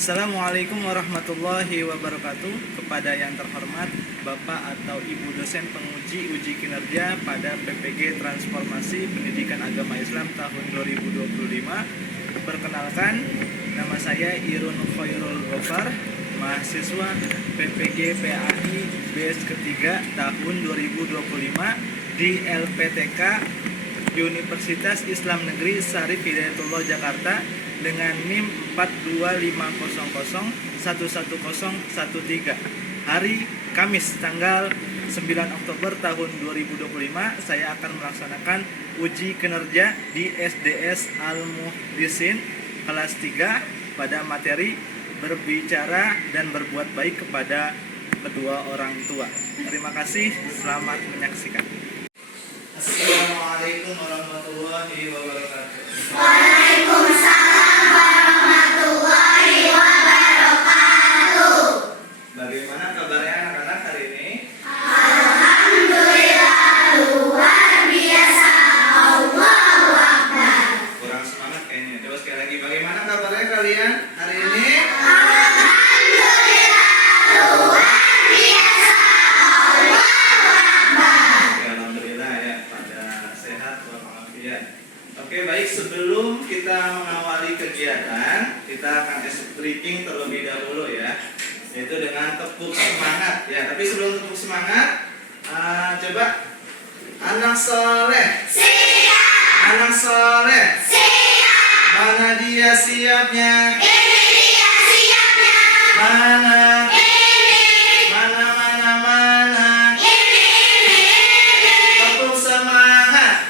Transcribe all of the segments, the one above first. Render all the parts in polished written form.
Assalamualaikum warahmatullahi wabarakatuh. Kepada yang terhormat Bapak atau Ibu dosen penguji uji kinerja pada PPG Transformasi Pendidikan Agama Islam tahun 2025. Perkenalkan, nama saya Irun Khairul Ghaffar, mahasiswa PPG PAI batch ketiga tahun 2025 di LPTK Universitas Islam Negeri Syarif Hidayatullah Jakarta dengan NIM 425011013. Hari Kamis tanggal 9 Oktober tahun 2025 saya akan melaksanakan uji kinerja di SDS Al-Muhdisin kelas 3 pada materi berbicara dan berbuat baik kepada kedua orang tua. Terima kasih, selamat menyaksikan. Assalamualaikum warahmatullahi wabarakatuh. Waalaikumsalam warahmatullahi wabarakatuh. Bagaimana kabarnya anak-anak hari ini? Alhamdulillah luar biasa. Allahu Akbar. Kurang semangat kayaknya. Coba sekali lagi. Bagaimana kabarnya kalian hari ini? Alhamdulillah luar biasa. Allahu Akbar. Oke, alhamdulillah ya, pada sehat walafiat. Oke, baik, sebelum kita mengawali kegiatan, kita akan briefing terlebih dahulu ya, yaitu dengan tepuk semangat ya. Tapi sebelum tepuk semangat, coba anak soleh. Siap. Anak soleh. Siap. Mana dia siapnya? Ini dia siapnya. Mana? Ini. Mana? Ini. Tepuk semangat.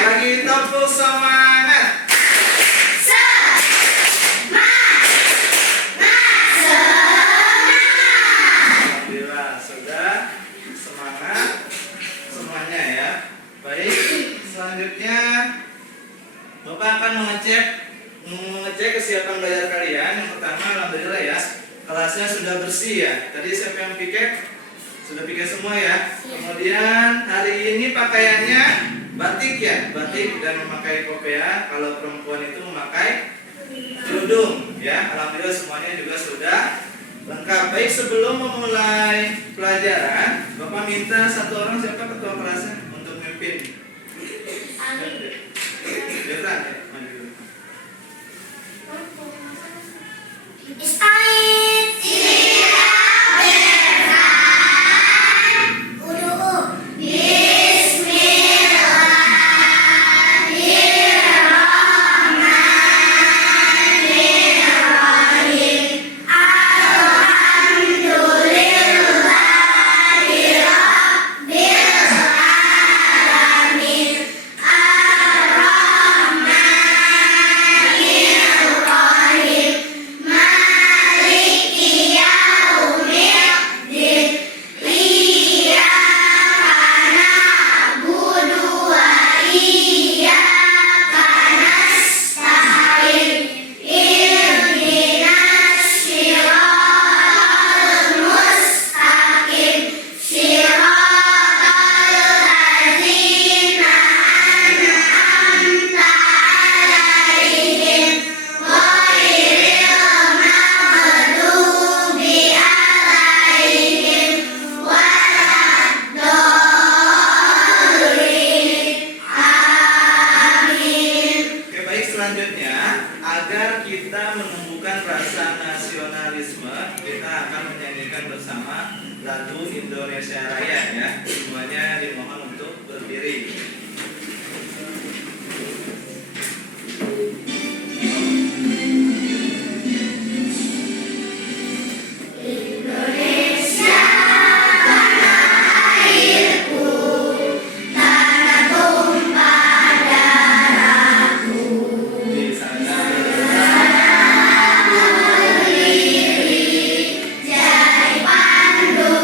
Lagi tepuk semangat. Alhamdulillah sudah semangat semuanya ya. Baik, selanjutnya Bapak akan mengecek kesiapan belajar kalian. Yang pertama, alhamdulillah ya, kelasnya sudah bersih ya. Tadi siapa yang piket? Sudah piket semua ya. Kemudian hari ini pakaiannya batik ya, batik dan memakai kopea. Kalau perempuan itu memakai kerudung ya. Alhamdulillah semuanya juga sudah lengkap. Baik, sebelum memulai pelajaran, Bapak minta satu orang, siapa ketua kelasnya, untuk memimpin. Jepran ya, maju dulu. Ista'id siap berkan Udu'u Bismillahirrahmanirrahim. Alhamdulillahi Rabbil Alamin. Ar-Rahmanirrahim. Maliki yaumiddin. Iyyaka na'budu wa iyyaka nasta'in. Ihdinas siratal mustaqim. Siratal ladzina an'amta 'alaihim ghairil maghdubi 'alaihim waladdallin. Amin. Oke, baik, selanjutnya agar kita menumbuhkan rasa nasionalisme, kita akan menyanyikan bersama lagu Indonesia Raya ya. Semuanya dimohon untuk berdiri. Indonesia tanah airku, tanah tumpah darahku. Di sana Jadi pandu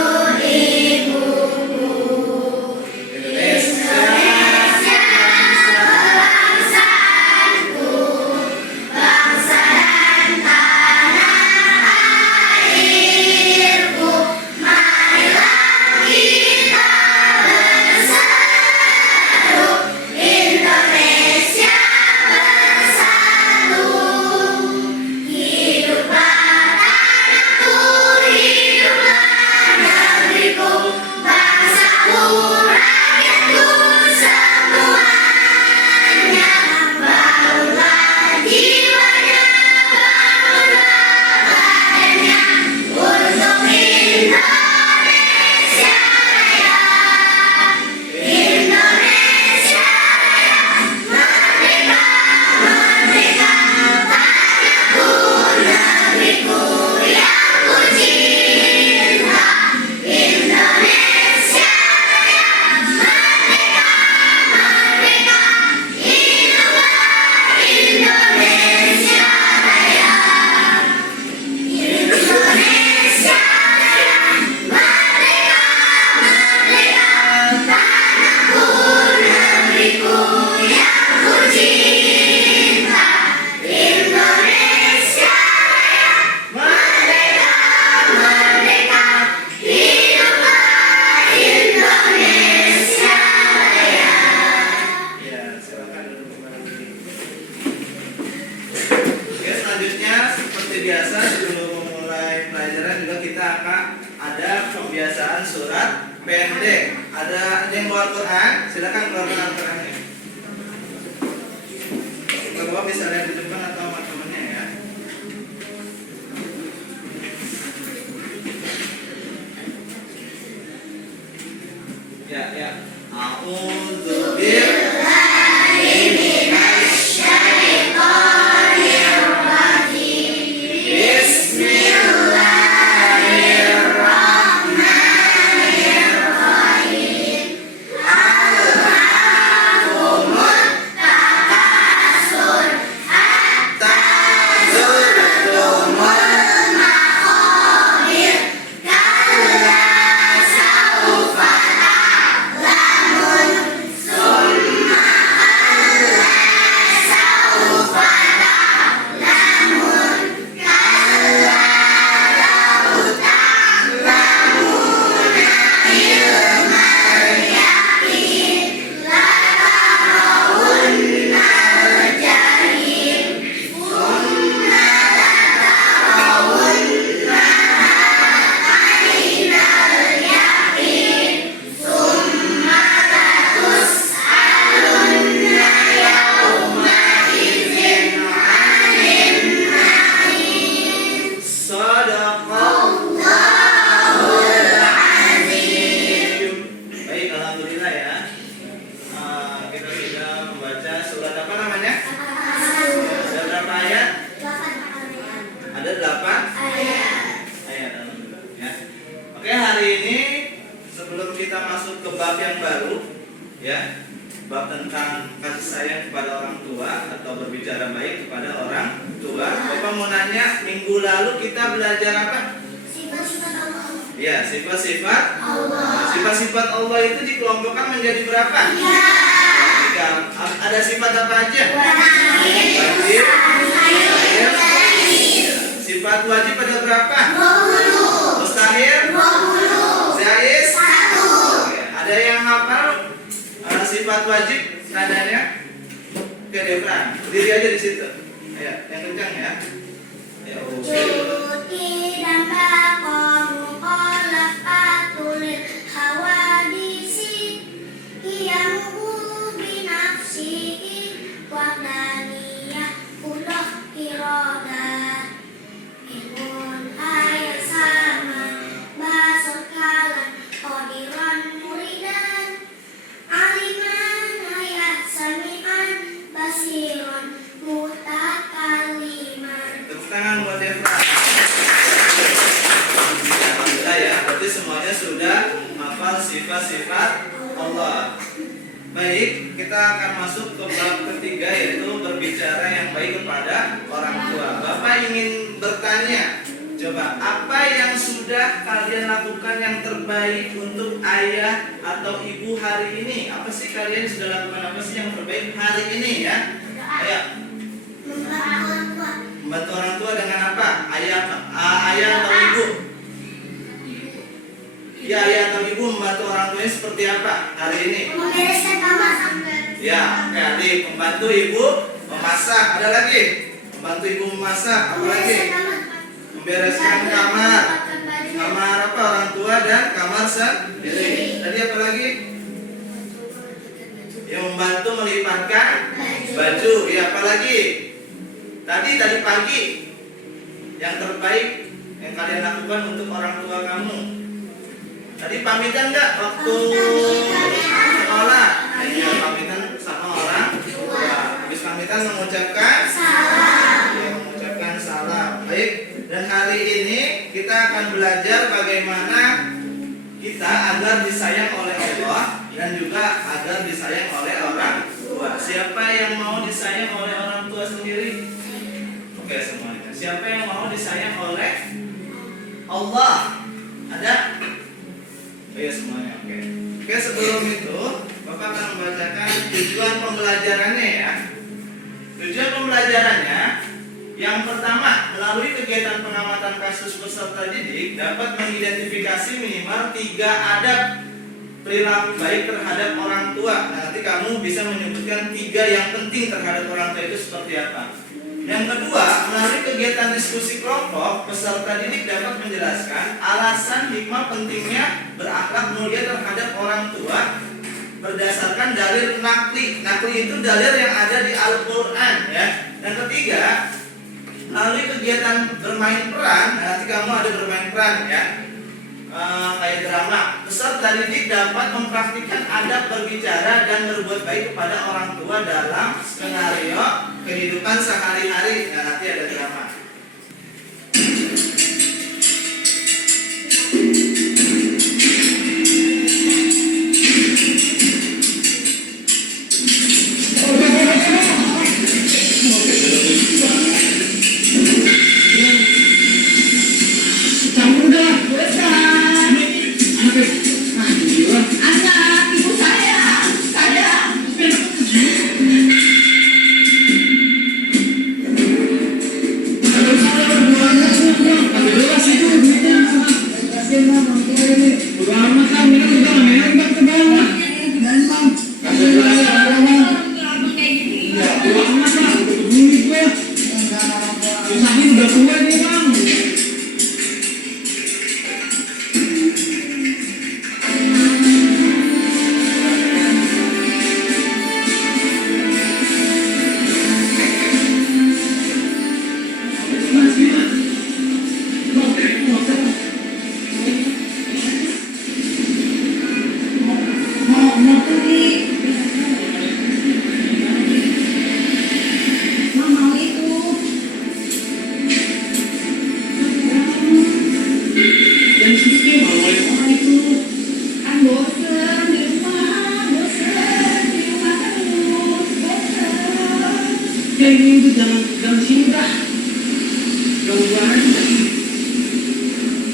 ibuku. Indonesia Kak ada pembiasaan surat pendek. Ada yang bawa Quran? Silakan keluarkan Al-Qurannya. Bapak bisa lihat di depan atau sama temannya ya. Ya. A'udzu billahi minasy syaithanir rajim. Bismillahirrahmanirrahim. Alhaakumut takatsur hatta zurtumul maqabir. Kalla saufa ta'lamun summa kalla saufa ta'lamun kalla law ta'lamuna ilmal yaqin la tarawunnal jahim summa la tarawunnaha ainal yaqin summa latus'alunna yawma idzin 'anil na'im. Shadaqallahul azim. Baik, alhamdulillah ya. Kita sudah membaca surat apa namanya? Ada berapa ayat? Ada 8 ayat, alhamdulillah ya. Oke, hari ini sebelum kita masuk ke bab yang baru ya, bab tentang kasih sayang kepada orang tua atau berbicara baik kepada orang tua. Bapak mau nanya, minggu lalu kita belajar apa? Ya, sifat-sifat Allah. Sifat-sifat Allah itu dikelompokkan menjadi berapa? Tiga. Ada sifat apa aja? Wajib, mustahil. Sifat wajib ada berapa? 20. Mustahil? 20. Jaiz? 1. Ada yang hafal sifat wajib nadanya? Oke, Devran, berdiri aja di situ. Ayo, yang kencang ya. Ya, Cuti dan bakom mukhalafatul hawadisi qiyamuhu binafsihi wa daniyah ulah iradah ilmun ayat sama basur kalan qadiran muridan aliman ayat sami'an basiran mutakaliman. tepuk tangan buat Devran. Alhamdulillah ya, berarti semuanya sudah hafal sifat-sifat Allah. Baik, kita akan masuk ke bab ketiga, yaitu berbicara yang baik kepada orang tua. Bapak ingin bertanya, coba apa yang sudah kalian lakukan yang terbaik untuk ayah atau ibu hari ini? Apa sih kalian sudah lakukan, apa sih yang terbaik hari ini ya? Ayo, membantu orang tua dengan apa? Ayah atau ibu? Ya, ayah atau ibu membantu orang tuanya seperti apa hari ini? Membereskan kamar. Ya, oke, adik membantu ibu memasak. Ada lagi? Membantu ibu memasak. Apa lagi? Membereskan kamar. Kamar apa? Orang tua dan kamar sendiri. Tadi apa lagi? Ya, membantu melipatkan baju. Ya, apa lagi? Tadi pagi yang terbaik yang kalian lakukan untuk orang tua kamu. Tadi pamitan nggak waktu sekolah? Iya, pamitan sama orang tua. Habis pamitan mengucapkan salam. Ya, mengucapkan salam. Baik, dan hari ini kita akan belajar bagaimana kita agar disayang oleh Allah dan juga agar disayang oleh orang tua. Siapa yang mau disayang oleh orang tua sendiri? Oke, semuanya. Siapa yang mau disayang oleh Allah? Ada? Ayo semuanya, oke. Oke, sebelum itu Bapak akan membacakan tujuan pembelajarannya ya. Tujuan pembelajarannya yang pertama, melalui kegiatan pengamatan kasus peserta didik dapat mengidentifikasi minimal 3 adab perilaku baik terhadap orang tua. Nah, nanti kamu bisa menyebutkan 3 yang penting terhadap orang tua itu seperti apa. Yang kedua, melalui kegiatan diskusi kelompok, peserta didik dapat menjelaskan alasan hikmah pentingnya berakhlak mulia terhadap orang tua berdasarkan dalil nakli. Nakli itu dalil yang ada di Al-Quran ya. Yang ketiga, melalui kegiatan bermain peran, nanti kamu ada bermain peran ya, kayak drama. Peserta didik dapat mempraktikkan adab berbicara dan berbuat baik kepada orang tua dalam skenario kehidupan sehari-hari. Nah, nanti ada drama.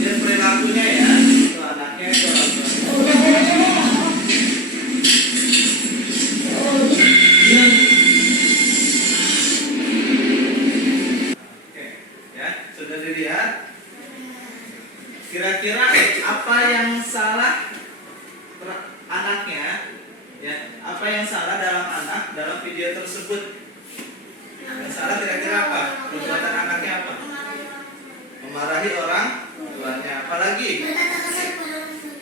Dia perilakunya ya, itu anaknya itu orang tua. Oke, ya sudah dilihat. Kira-kira apa yang salah anaknya? Ya, apa yang salah dalam anak dalam video tersebut? Yang salah kira-kira apa? Perbuatan anaknya apa? Memarahi orang tuanya. Apalagi?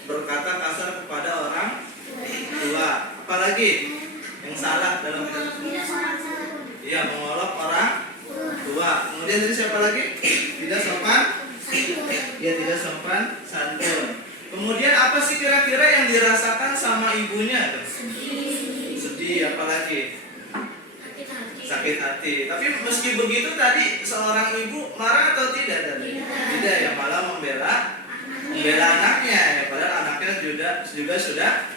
Berkata kasar kepada orang tua. Apalagi? Yang salah dalam video tersebut? Iya, mengolok orang tua. Kemudian tadi siapa lagi? Tidak sopan? Ya, tidak sopan santun. Kemudian apa sih kira-kira yang dirasakan sama ibunya? Sedih, apalagi? Sakit hati. Tapi meski begitu tadi seorang ibu marah atau tidak tadi? Tidak ya, malah membela anaknya ya, padahal anaknya juga sudah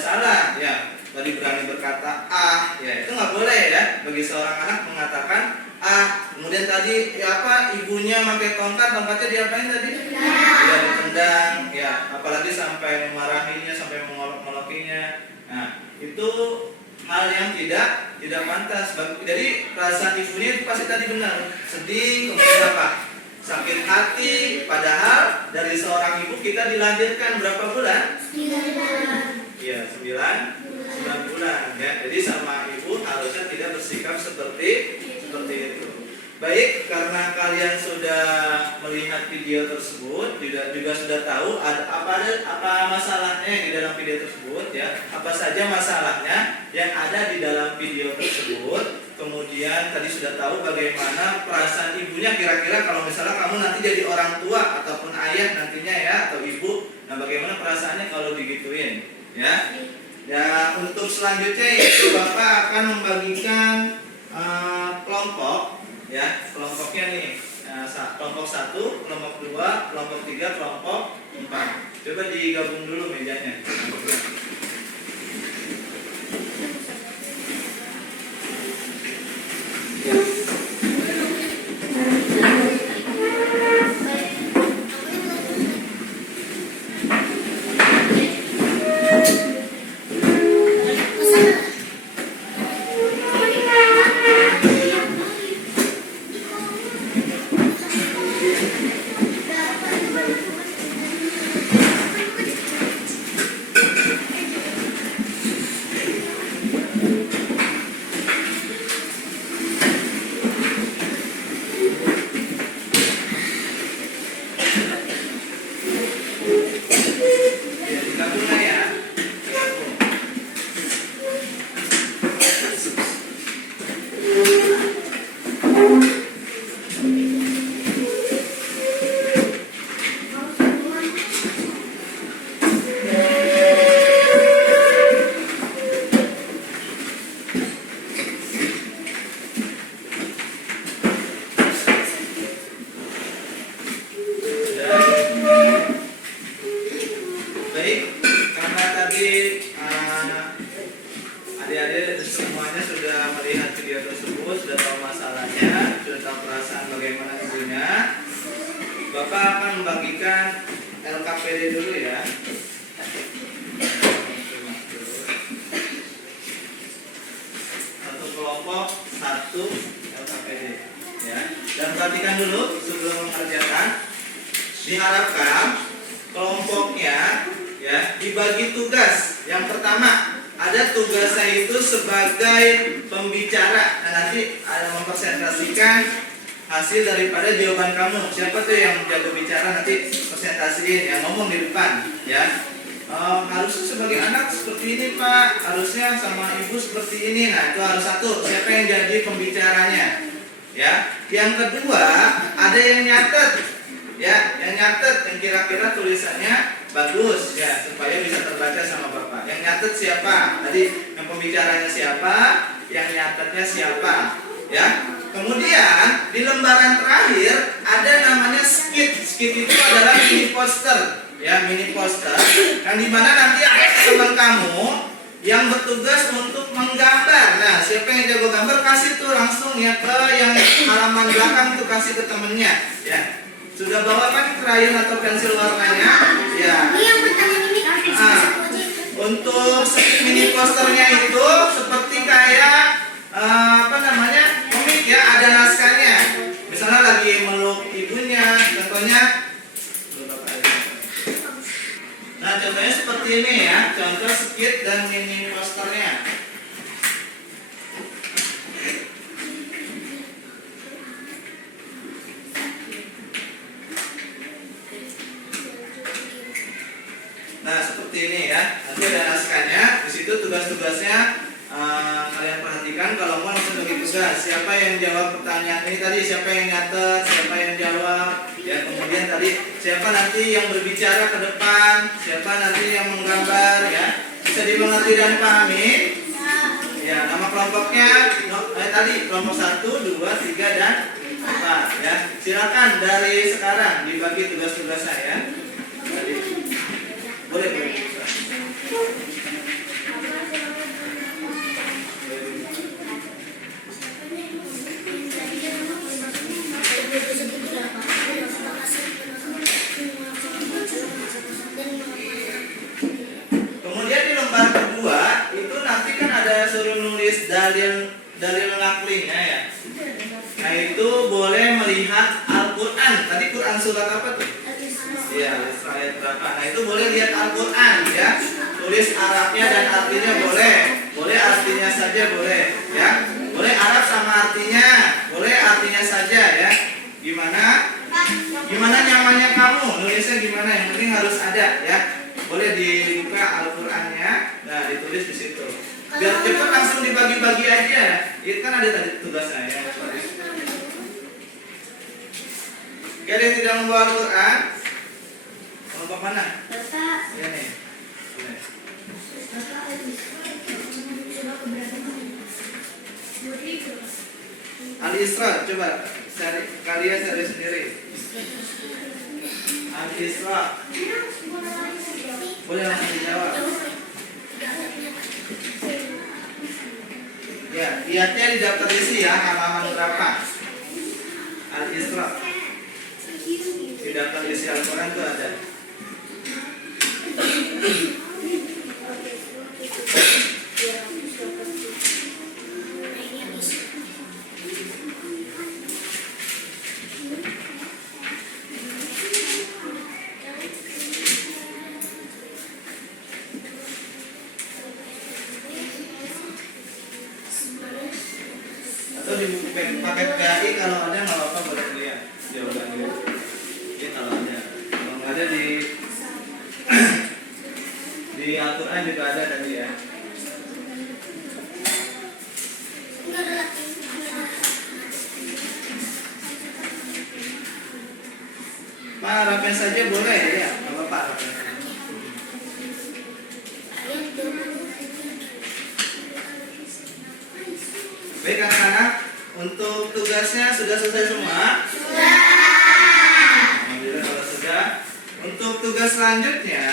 salah ya. Tadi berani berkata ya itu nggak boleh ya bagi seorang anak mengatakan kemudian tadi ya apa, ibunya pakai tongkatnya diapain tadi? Ya ditendang ya, apalagi sampai memarahinya, sampai mengolok-ngolokinya. Nah, itu hal yang tidak pantas. Jadi perasaan ibunya pasti tadi benar, sedih, kemudian apa? Sakit hati. Padahal dari seorang ibu kita dilahirkan berapa bulan? 9 bulan. Iya, 9 bulan ya. Jadi sama ibu harusnya tidak bersikap seperti itu. Baik, karena kalian sudah melihat video tersebut, juga sudah tahu apa masalahnya yang di dalam video tersebut ya. Apa saja masalahnya yang ada di dalam video tersebut. Kemudian tadi sudah tahu bagaimana perasaan ibunya kira-kira kalau misalnya kamu nanti jadi orang tua ataupun ayah nantinya ya, atau ibu. Nah, bagaimana perasaannya kalau digituin ya. Ya, untuk selanjutnya itu Bapak akan membagikan kelompok ya, kelompoknya nih, kelompok 1, kelompok 2, kelompok 3, kelompok 4. Coba digabung dulu mejanya. LKPD dulu ya. Satu kelompok, satu LKPD ya. Dan perhatikan dulu sebelum mengerjakan, diharapkan kelompoknya ya dibagi tugas. Yang pertama, ada tugasnya itu sebagai pembicara. Nah, nanti ada mempresentasikan hasil daripada jawaban kamu. Siapa tuh yang jago bicara, nanti presentasiin, yang ngomong di depan ya. Harusnya sebagai anak seperti ini Pak, harusnya sama ibu seperti ini. Nah, itu harus satu, siapa yang jadi pembicaranya ya. Yang kedua, ada yang nyatet ya, yang nyatet yang kira-kira tulisannya bagus ya, supaya bisa terbaca sama Bapak. Yang nyatet siapa? Tadi yang pembicaranya siapa, yang nyatetnya siapa ya. Kemudian di lembaran terakhir ada namanya skit. Skit itu adalah mini poster ya, mini poster yang dimana nanti ada teman kamu yang bertugas untuk menggambar. Nah, siapa yang jago gambar kasih tuh langsung ya ke yang halaman belakang tuh, kasih ke temennya ya. Sudah bawa kan krayon atau pensil warnanya ya. Ini yang pertanyaan ini Untuk mini posternya itu seperti kayak apa namanya, komik ya, ada naskahnya. Misalnya lagi meluk ibunya, contohnya. Nah, contohnya seperti ini ya, contoh skit dan mini posternya. Nah, seperti ini ya. Nanti ada naskahnya. Di situ tugas-tugasnya kalian perhatikan. Kalau mau langsung bagi tugas. Siapa yang jawab pertanyaan ini tadi? Siapa yang nyatet? Siapa yang jawab? Ya, kemudian tadi siapa nanti yang berbicara ke depan? Siapa nanti yang menggambar ya? Bisa dimengerti dan dipahami? Ya, nama kelompoknya tadi kelompok 1, 2, 3 dan 4 ya. Silakan dari sekarang dibagi tugas-tugas saya. Tadi. Boleh. Kemudian di lembar kedua itu nanti kan ada suruh nulis dalil naklinya ya. Nah, itu boleh melihat Al-Quran. Tadi Quran surat apa tuh? Ya, ayat berapa? Nah, itu boleh lihat Al-Quran ya. Tulis Arabnya dan artinya boleh. Boleh artinya saja boleh ya. Boleh Arab sama artinya. Boleh artinya saja ya. Gimana nyamannya kamu? Nulisnya gimana? Yang penting harus ada ya. Boleh dibuka Al-Qurannya. Nah, ditulis di situ. Biar cepat langsung dibagi-bagi aja. Itu kan ada tadi tugas saya. Oke, ada yang tidak membawa Al-Quran? Kelompok mana? Bapak. Ya nih. Boleh. Al-Isra, coba kalian cari sendiri. Al-Isra. Boleh langsung dijawab. Ya, lihatnya di daftar isi ya, halaman berapa? Al-Isra. Di daftar isi Al-Quran itu ada. Atau di buku paket PAI kalau ada nggak apa-apa, boleh lihat jawabannya. Ini kalau ada. Kalau nggak ada di Al-Quran juga ada tadi ya. Pak, rapian saja boleh ya, nggak apa-apa. Baik anak-anak, untuk tugasnya sudah selesai semua? Sudah. Alhamdulillah kalau sudah. Untuk tugas selanjutnya,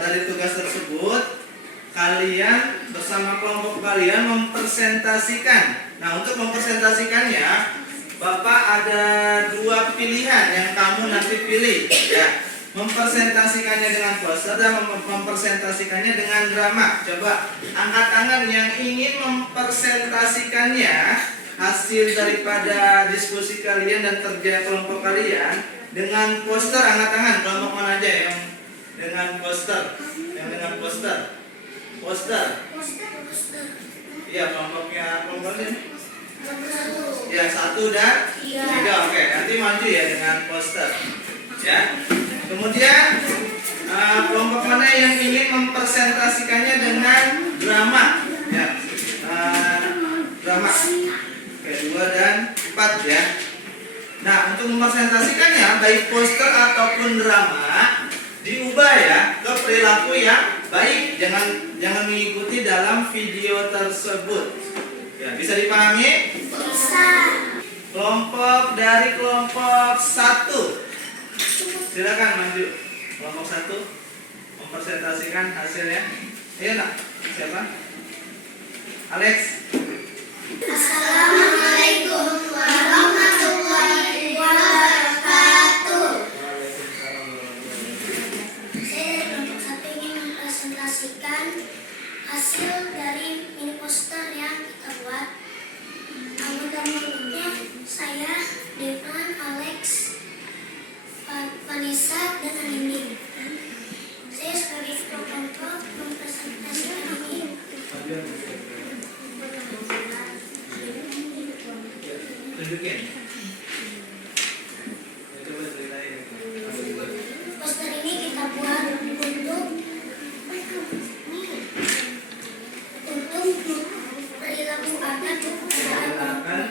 dari tugas tersebut kalian bersama kelompok kalian mempresentasikan. Nah, untuk mempresentasikannya, Bapak ada 2 pilihan yang kamu nanti pilih ya. mempresentasikannya dengan poster dan mempresentasikannya dengan drama. Coba angkat tangan yang ingin mempresentasikannya hasil daripada diskusi kalian dan kerja kelompok kalian dengan poster. Angkat tangan kelompok mana aja yang dengan poster? Yang dengan poster? Poster. Iya, kelompoknya ya 1 dan 3. Oke, nanti maju ya dengan poster. Ya. Kemudian kelompok mana yang ingin mempresentasikannya dengan drama? Ya. Drama. Oke, 2 dan 4 ya. Nah, untuk mempresentasikannya baik poster ataupun drama diubah ya ke perilaku yang baik. Jangan mengikuti dalam video tersebut. Ya, bisa dipahami? Bisa. Kelompok dari kelompok 1. Silakan maju. Kelompok 1 mempresentasikan hasilnya. Ayo nak. Siapa? Alex. Assalamualaikum warahmatullahi wabarakatuh. Saya dari kelompok 1 ingin mempresentasikan hasil dari mini poster yang kita buat. Anggota-anggotanya saya, Devon, Alex, Vanessa, dan Aninding. Saya sebagai ketua kontrol mempresentasikan ini. Tunjukin. Coba ceritain. Poster ini kita buat untuk perilaku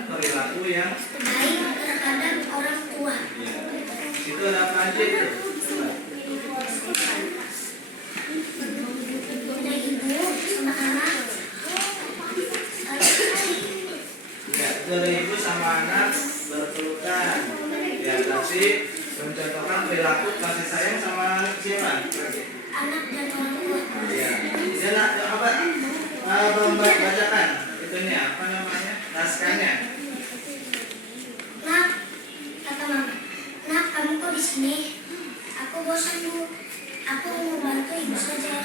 Perilaku yang baik terhadap orang tua. ya. Itu ada apa aja itu? Ada ibu sama anak. Ya, itu ada ibu sama anak berpelukan. Ya, berarti mencontohkan perilaku kasih sayang sama siapa? Anak dan orang tua. Ya, dia nak apa? Bacakan itunya apa namanya? Naskahnya. Nak, kata mama. Nak, kamu kok di sini? Aku bosan bu. Aku mau bantu ibu saja.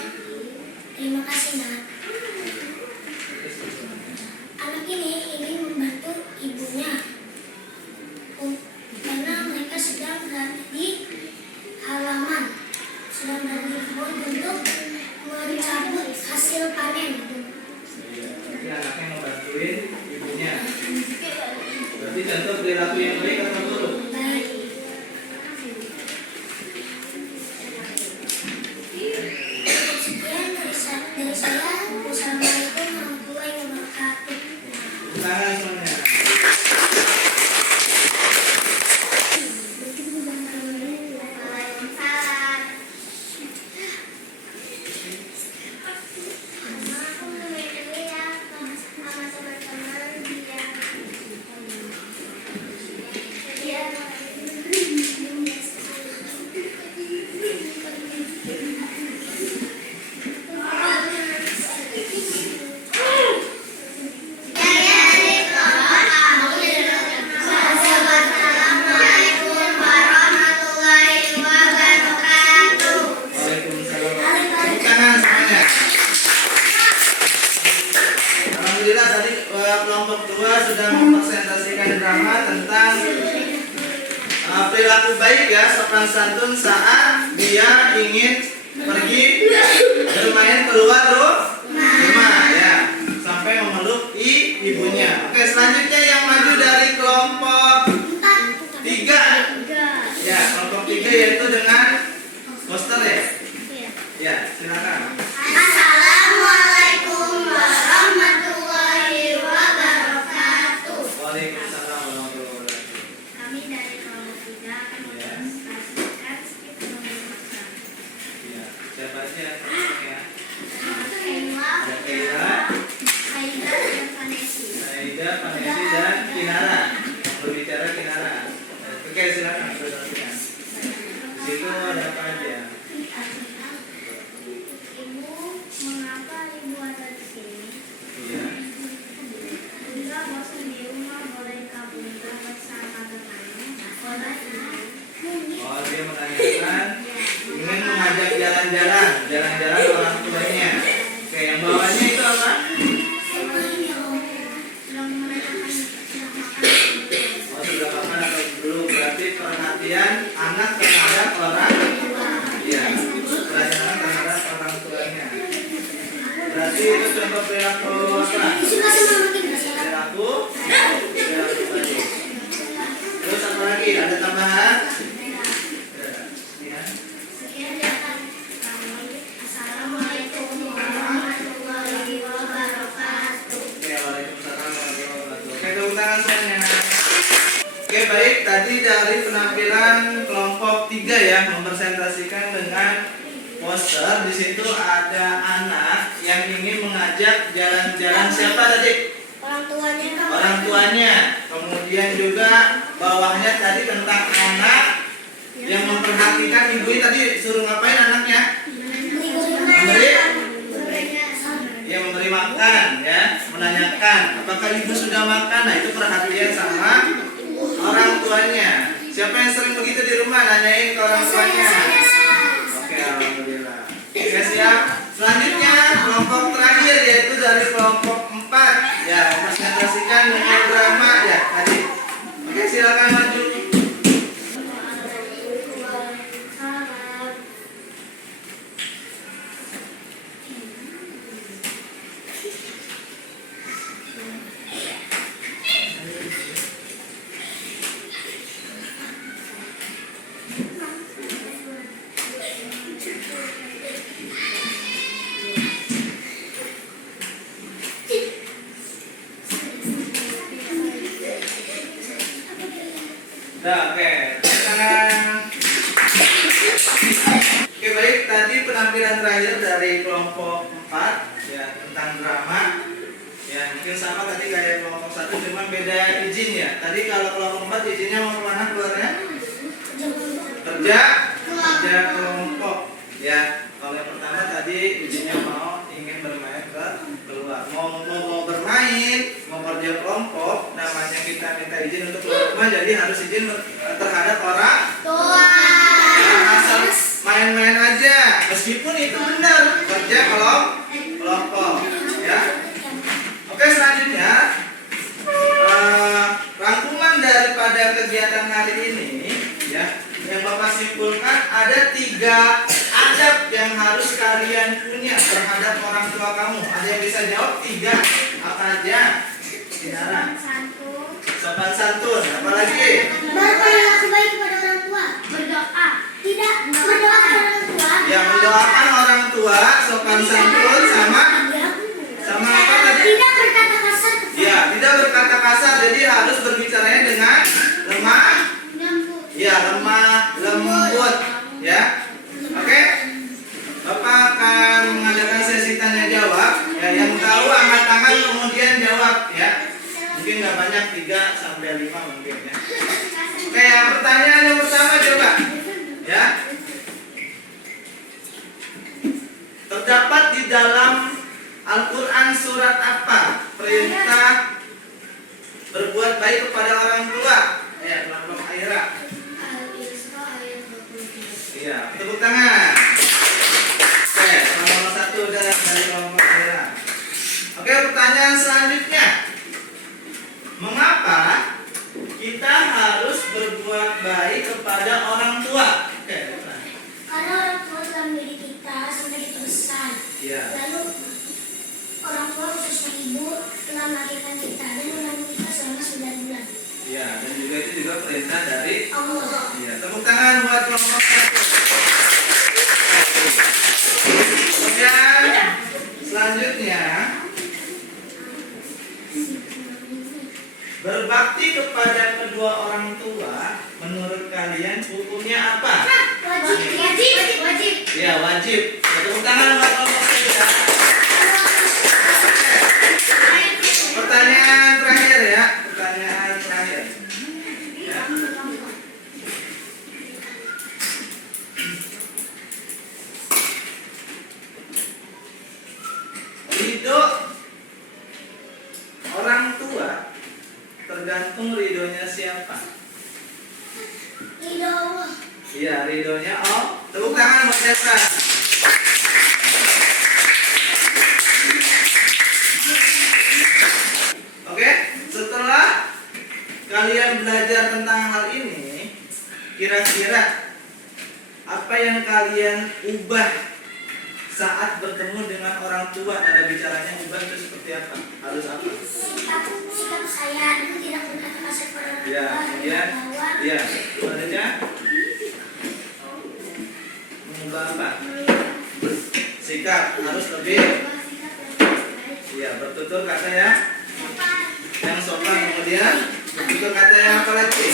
Terima kasih nak. Anak ini ingin membantu ibunya karena mereka sedang berada di halaman, sedang berada di kebun untuk mencabut hasil panen. Jadi anaknya mau bantuin ibunya. Berarti contoh perilaku yang baik atau buruk? Baik. Sekian dari saya. Wassalamualaikum warahmatullahi wabarakatuh. Tangan semuanya. Alhamdulillah tadi kelompok 2 sudah mempresentasikan drama tentang perilaku baik ya, sopan santun saat dia ingin pergi bermain keluar rumah ya, sampai memeluk ibunya. Oke, selanjutnya yang maju dari kelompok 3. Ya, kelompok 3 yaitu dengan poster ya. Ya, silakan. Assalamualaikum warahmatullahi wabarakatuh. Waalaikumsalam warahmatullahi wabarakatuh. Kami dari kelompok 3 akan mempresentasikan skrip pembahasan. Ya, siapa aja kelompoknya? Kaila, Ada Kaila, Aida, dan Vanessa. Aida, Vanessa, dan Kinara. Yang berbicara Kinara. Oke, silakan presentasikan. Di situ ada apa aja? Ibu, mengapa ibu ada di sini? Iya. Jika bosan di rumah boleh kabur bersama temannya. Boleh. Oh, dia menanyakan poster. Di situ ada anak yang ingin mengajak jalan-jalan siapa tadi? Orang tuanya. Orang tuanya. Kemudian juga bawahnya tadi tentang anak yang memperhatikan ibu. Tadi suruh ngapain anaknya? Memberi makan, ya, menanyakan apakah ibu sudah makan. Nah, itu perhatian sama orang tuanya. Siapa yang sering begitu di rumah, nanyain ke orang tuanya? Oke, alhamdulillah. Oke, siap. Selanjutnya kelompok terakhir, yaitu dari kelompok 4, ya, presentasikan dengan drama, ya, tadi. Oke, silakan maju. Nah, oke. Oke, baik. Tadi penampilan terakhir dari kelompok 4, ya, tentang drama. Ya, mungkin sama tadi kayak kelompok 1, cuma beda izin, ya. Tadi kalau kelompok 4 izinnya mau kemana keluarnya? Kerja kelompok. Ya, kalau yang pertama tadi izinnya ingin bermain keluar. Mau bermain, mau kerja kelompok, namanya kita minta izin untuk keluar rumah, jadi harus izin terhadap orang tua. Jangan asal main-main aja, meskipun itu benar kerja kelompok, ya. Oke, selanjutnya rangkuman daripada kegiatan hari ini, ya, yang Bapak simpulkan ada 3 adab yang harus kalian punya terhadap orang tua kamu. Ada yang bisa jawab 3? Apa aja? Sinara. Sopan santun. Apalagi? Berperilaku baik kepada orang tua. Berdoa. Tidak berdoa kepada orang tua. Ya, mendoakan orang tua, sopan santun, sama apa tadi? Tidak berkata kasar. Ya, tidak berkata kasar. Jadi harus berbicaranya dengan lemah. Ya, lemah lembut. Ya. Oke. Bapak akan mengadakan sesi tanya jawab. Ya, yang tahu angkat tangan kemudian jawab, ya. Mungkin nggak banyak, 3 sampai 5 mungkin, ya. Oke, yang pertanyaan yang pertama coba. Ya. Terdapat di dalam Al-Qur'an surat apa? Perintah berbuat baik kepada orang tua. Ya, kelompok Aira. Iya, tepuk tangan. Oke, nomor 1 udah dari kelompok Aira. Oke, pertanyaan selanjutnya. Mengapa kita harus berbuat baik kepada orang tua? Oke, karena orang tua telah mendidik kita sampai kita besar. iya. Lalu orang tua khususnya ibu telah melahirkan kita dan mengandung kita selama 9 bulan. Iya, dan juga itu juga perintah dari Allah. Iya, tepuk tangan buat kelompok 1. Kemudian selanjutnya, berbakti kepada kedua orang tua menurut kalian hukumnya apa? Wajib. Ya, wajib. Tepuk tangan buat kelompok 3. Pertanyaan terakhir, ya. Pertanyaan terakhir. Ya. Ridho orang tua tergantung ridhonya siapa? Ridho Allah. Iya, ridhonya Allah. Tepuk tangan buat Desa. Oke, setelah kalian belajar tentang hal ini, kira-kira apa yang kalian ubah saat bertemu dengan orang tua? Ada bicaranya ubah itu seperti apa? Harus apa? Sikap saya itu tidak berkata kasar kepada orang tua. Ya, kemudian, ya, selanjutnya mengubah apa? Sikap harus lebih, ya, bertutur kata yang sopan, kemudian bertutur kata yang apa lagi?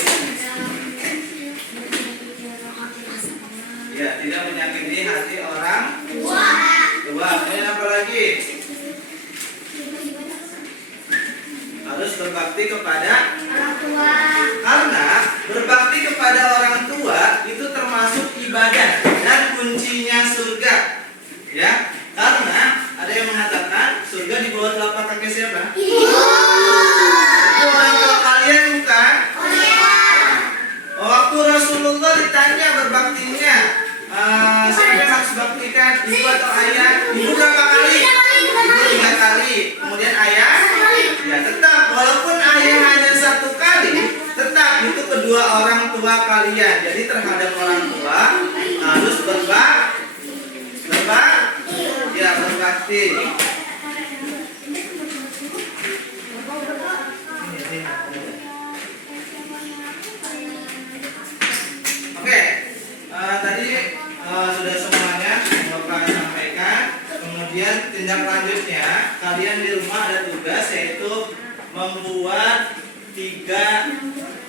Ya, tidak menyakiti hati orang tua. Kemudian apa lagi? Harus berbakti kepada Orang tua. karena berbakti kepada orang tua itu termasuk ibadah dan kuncinya surga. Ya, karena ada yang mengatakan surga di bawah telapak kaki siapa? Itu orang tua kalian bukan? Waktu Rasulullah ditanya berbaktinya, siapa yang harus baktikan, ibu atau ayah? Ibu berapa kali? Ibu 3 kali. Kemudian ayah? Ya tetap, walaupun ayah hanya 1 kali, tetap itu kedua orang tua kalian. Jadi terhadap orang tua harus berbakti. Oke, tadi sudah semuanya yang Bapak sampaikan. Kemudian tindak lanjutnya, kalian di rumah ada tugas yaitu membuat 3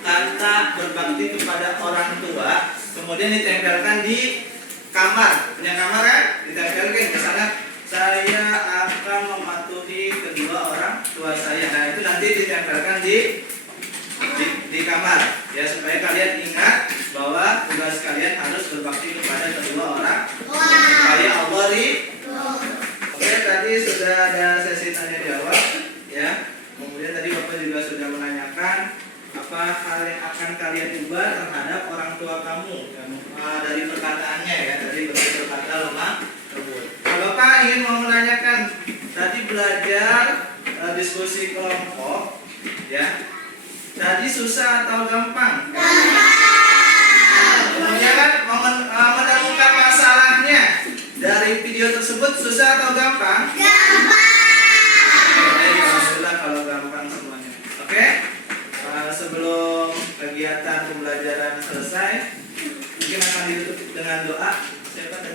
kata berbakti kepada orang tua. Kemudian ditempelkan di kamar. Punya kamar kan? Ditempelkan ke sana. Saya akan mematuhi kedua orang tua saya. Nah itu nanti ditempelkan di kamar ya, supaya kalian ingat bahwa tugas kalian harus berbakti kepada kedua orang supaya Allah Oke, tadi sudah ada sesi tanya jawab ya. Kemudian tadi Bapak juga sudah menanyakan apa hal yang akan kalian ubah terhadap orang tua kamu ya, dari perkataannya ya, tadi berkata lemah lembut. Nah, Bapak ingin mau menanyakan, tadi belajar diskusi kelompok ya. Tadi susah atau gampang? Kemudian kan menemukan masalahnya dari video tersebut susah atau gampang? Baik, alhamdulillah kalau gampang semuanya. Oke, sebelum kegiatan pembelajaran selesai, mungkin akan ditutup dengan doa. Siapa tadi?